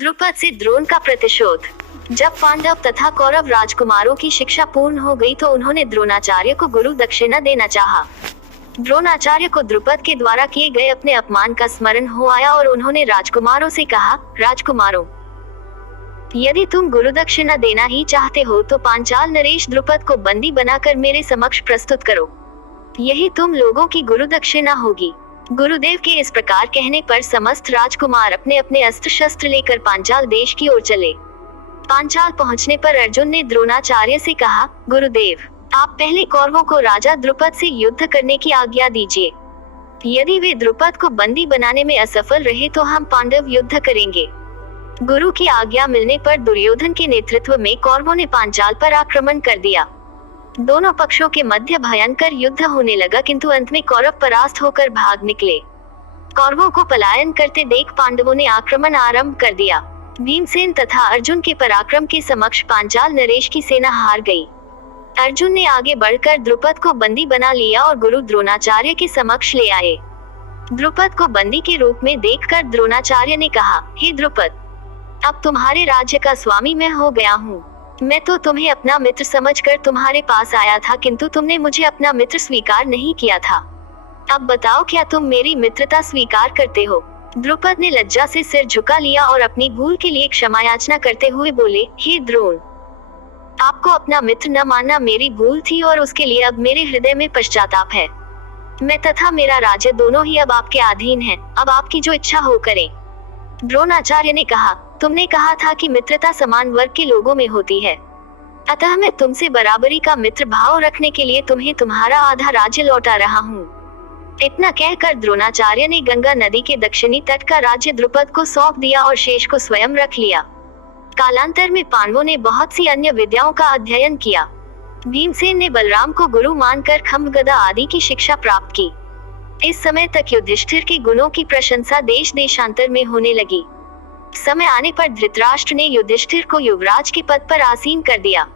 द्रुपद से द्रोण का प्रतिशोध। जब पांडव तथा कौरव राजकुमारों की शिक्षा पूर्ण हो गई तो उन्होंने द्रोणाचार्य को गुरु दक्षिणा देना चाहा। द्रोणाचार्य को द्रुपद के द्वारा किए गए अपने अपमान का स्मरण हो आया और उन्होंने राजकुमारों से कहा, राजकुमारों, यदि तुम गुरु दक्षिणा देना ही चाहते हो तो पांचाल नरेश द्रुपद को बंदी बनाकर मेरे समक्ष प्रस्तुत करो, यही तुम लोगों की गुरु दक्षिणा होगी। गुरुदेव के इस प्रकार कहने पर समस्त राजकुमार अपने अपने अस्त्र शस्त्र लेकर पांचाल देश की ओर चले। पांचाल पहुंचने पर अर्जुन ने द्रोणाचार्य से कहा, गुरुदेव, आप पहले कौरवों को राजा द्रुपद से युद्ध करने की आज्ञा दीजिए। यदि वे द्रुपद को बंदी बनाने में असफल रहे तो हम पांडव युद्ध करेंगे। गुरु की आज्ञा मिलने पर दुर्योधन के नेतृत्व में कौरवों ने पांचाल पर आक्रमण कर दिया। दोनों पक्षों के मध्य भयंकर युद्ध होने लगा, किंतु अंत में कौरव परास्त होकर भाग निकले। कौरवों को पलायन करते देख पांडवों ने आक्रमण आरंभ कर दिया। भीमसेन तथा अर्जुन के पराक्रम के समक्ष पांचाल नरेश की सेना हार गई। अर्जुन ने आगे बढ़कर द्रुपद को बंदी बना लिया और गुरु द्रोणाचार्य के समक्ष ले आए। द्रुपद को बंदी के रूप में देखकर द्रोणाचार्य ने कहा, हे द्रुपद, अब तुम्हारे राज्य का स्वामी मैं हो गया हूँ। मैं तो तुम्हें अपना मित्र समझकर तुम्हारे पास आया था, किंतु तुमने मुझे अपना मित्र स्वीकार नहीं किया था। अब बताओ, क्या तुम मेरी मित्रता स्वीकार करते हो? द्रुपद ने लज्जा से सिर झुका लिया और अपनी भूल के लिए क्षमा याचना करते हुए बोले, हे द्रोण, आपको अपना मित्र न मानना मेरी भूल थी और उसके लिए अब मेरे हृदय में पश्चाताप है। मैं तथा मेरा राज्य दोनों ही अब आपके अधीन हैं। अब आपकी जो इच्छा हो करें। द्रोणाचार्य ने कहा, तुमने कहा था कि मित्रता समान वर्ग के लोगों में होती है, अतः मैं तुमसे बराबरी का मित्र भाव रखने के लिए तुम्हें तुम्हारा आधा राज्य लौटा रहा हूँ। इतना कहकर द्रोणाचार्य ने गंगा नदी के दक्षिणी तट का राज्य द्रुपद को सौंप दिया और शेष को स्वयं रख लिया। कालांतर में पांडवों ने बहुत सी अन्य विद्याओं का अध्ययन किया। भीमसेन ने बलराम को गुरु मानकर खम्भ गदा आदि की शिक्षा प्राप्त की। इस समय तक युधिष्ठिर के गुणों की प्रशंसा देश देशांतर में होने लगी। समय आने पर धृतराष्ट्र ने युधिष्ठिर को युवराज के पद पर आसीन कर दिया।